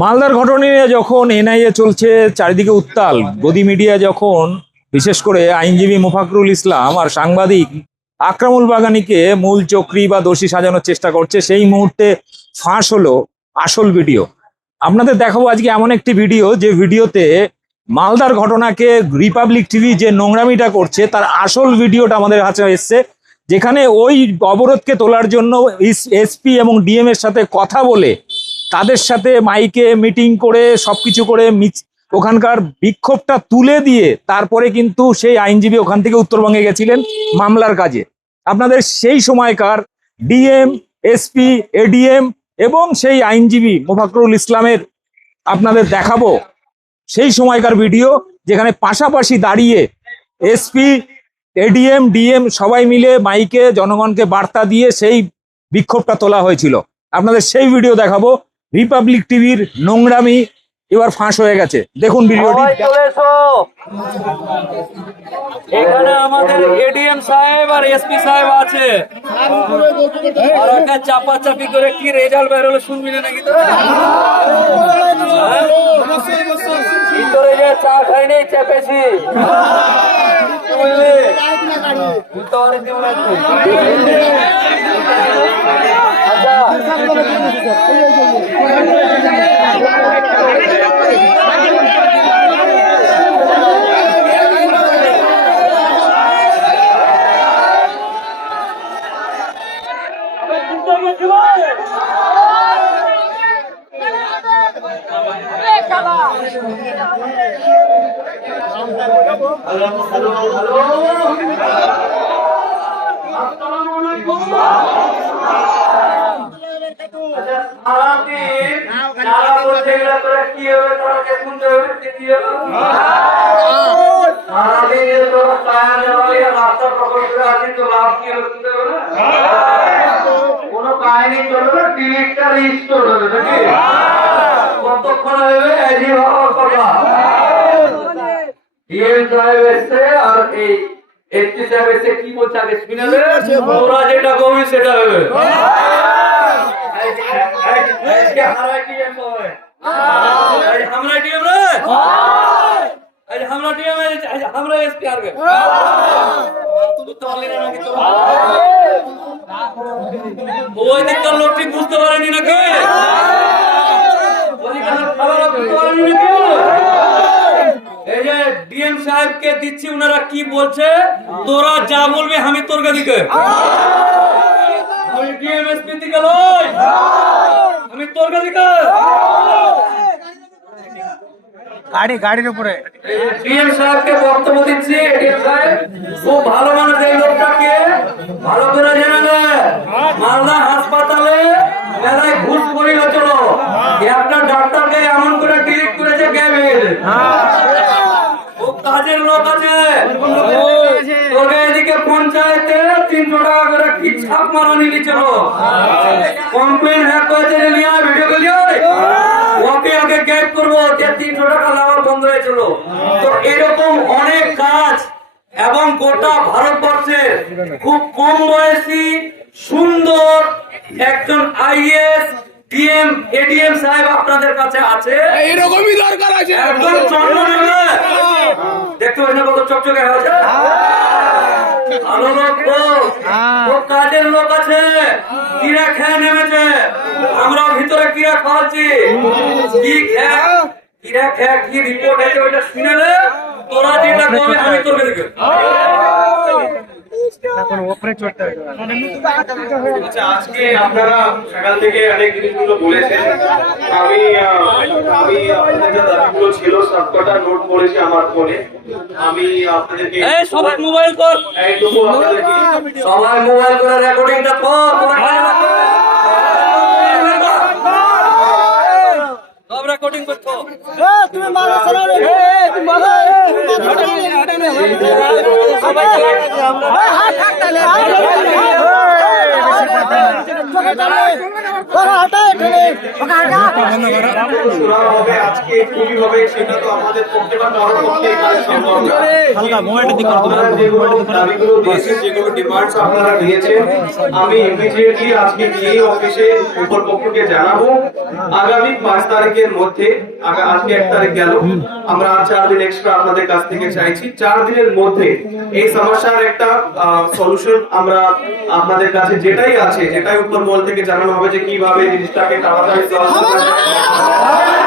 মালদার ঘটনা নিয়ে যখন এনআইএ চলছে, চারিদিকে উত্তাল, গদি মিডিয়া যখন বিশেষ করে আইনজীবী মোফাকরুল ইসলাম আর সাংবাদিক আকরামুল বাগানীকে মূল চক্রী বা দোষী সাজানোর চেষ্টা করছে, সেই মুহূর্তে ফাঁস হলো আসল ভিডিও। আপনাদের দেখাবো আজকে এমন একটি ভিডিও, যে ভিডিওতে মালদার ঘটনাকে রিপাবলিক টিভি যে নোংরামিটা করছে তার আসল ভিডিওটা আমাদের কাছে এসছে, যেখানে ওই অবরোধকে তোলার জন্য এসপি এবং ডিএম এর সাথে কথা বলে, তাদের সাথে মাইকে মিটিং করে সবকিছু করে ওখানকার বিক্ষোভটা তুলে দিয়ে তারপরে কিন্তু সেই আইনজীবী ওখান থেকে উত্তরবঙ্গে গেছিলেন মামলার কাজে। আপনাদের সেই সময়কার ডিএম, এসপি, এডিএম এবং সেই আইনজীবী মোফাকরুল ইসলামের আপনাদের দেখাবো সেই সময়কার ভিডিও, যেখানে পাশাপাশি দাঁড়িয়ে এসপি, এডিএম, ডিএম সবাই মিলে মাইকে জনগণকে বার্তা দিয়ে সেই বিক্ষোভটা তোলা হয়েছিল। আপনাদের সেই ভিডিও দেখাবো। রিপাবলিক টিভির নোংরামি এবার ফাঁস হয়ে গেছে, দেখুন ভিডিওটি। এখানে আমাদের এডিএম সাহেব আর এসপি সাহেব আছে, আর একটা চাপাচাপি করে কি রেজাল্ট বের হলো শুনবি না নাকি? তো ভিতরে যে চা খাইনি চেপেছি, বুঝলি? কোনো কাহিনী চলবে, টিকিটটা রিস্টোর হবে নাকি? কতক্ষণ হবে এই হওয়ার কথা। ডিএম সাহেব এসছে আর এই এসপি সাহেব এসে কি বলছে আগে শুনাবে, ওরা যেটা করবে সেটা হবে। আমরা ডিএম রে, আমরা ডিএম, আমরা এসপি আর ওই দিককার লোকটি বুঝতে পারেনি নাকি? এই যে ডিএম সাহেবকে দিচ্ছি, উনারা কি বলছে, তোরা যা বলবি আমি তোর দিকে, আমি ডিএম এসপি দিকে লই, আমি তোর দিকে। গাড়ির উপরে ডিএম সাহেবকে বক্তব্য দিচ্ছি। ডিএম সাহেব খুব ভালো মানুষ, এই লোকটাকে ভালো করে জেনে নেয়। মালদা হাসপাতালে মেলায় ঘুষ করি হচ্ছিল, একটা ডাক্তারকে এমন করে ডিলিট করেছে কেবিল। ও কাজের লোক আছে, তোকে এদিকে পঞ্চায়েতে 300 টাকা করে কি ছাপ মারানি নিচ্ছিল। কমপ্লেন হ্যাক করেছে, নিয়ে ভিডিও গেলিয়ে ওকে আগে গ্যাপ করবো, যে 300 টাকা নেওয়ার বন্ধ হয়েছিল। তো এরকম অনেক কাজ, এবং গোটা ভারতবর্ষের খুব কম বয়সী সুন্দর একজন আইএস, ডিএম, এডিএম সাহেব আপনাদের কাছে আছে, এরকমই দরকার আছে। একদম চন্দ্র নেমে দেখতে পাচ্ছেন কত চকচকে হয়েছে, ভালো লোক, খুব কাজের লোক আছে, কিরা খেয়ে নেমেছে। আমরা ভিতরে কিরা খাওয়াচ্ছি, কি কিরা খেয়ে কি রিপোর্ট আছে ওইটা শুনে নে, তোরা যেটা করবে আমি তোর দিকে। আজকে আপনারা সকাল থেকে অনেক জিনিসগুলো বলেছেন, আমি আপনাদের যা দাবিগুলো ছিল সবকটা নোট করেছি আমার ফোনে। আমি আপনাদেরকে সবাই মোবাইল কর, এইটুকু আপনাদেরকে সবাই মোবাইল করে রেকর্ডিংটা কর, সব রেকর্ডিং করছো। তুমি মারা চলো রে, তুমি মারা সবাই শোনা হবে আজকে খুবই হবে সেটা তো আমাদের পক্ষে বা কারোর পক্ষে এখানে সম্ভব না। আমরা যেগুলো দাবিগুলো দিয়েছি, যেগুলো ডিমান্ডস আপনারা দিয়েছেন, আমি ইমিডিয়েটলি আজকে গিয়ে অফিসে উপর পক্ষকে জানাবো। আগামী 5 তারিখের মধ্যে, আজকে 1 তারিখ গেল, আমরা আর 4 দিন এক্সট্রা আপনাদের কাছ থেকে চাইছি। 4 দিনের মধ্যে এই সমস্যার একটা সলিউশন আমরা আপনাদের কাছে যেটাই আছে, যেটাই উপর মহল থেকে জানানো হবে যে কিভাবে জিনিসটাকে তাড়াতাড়ি solve করা যায়।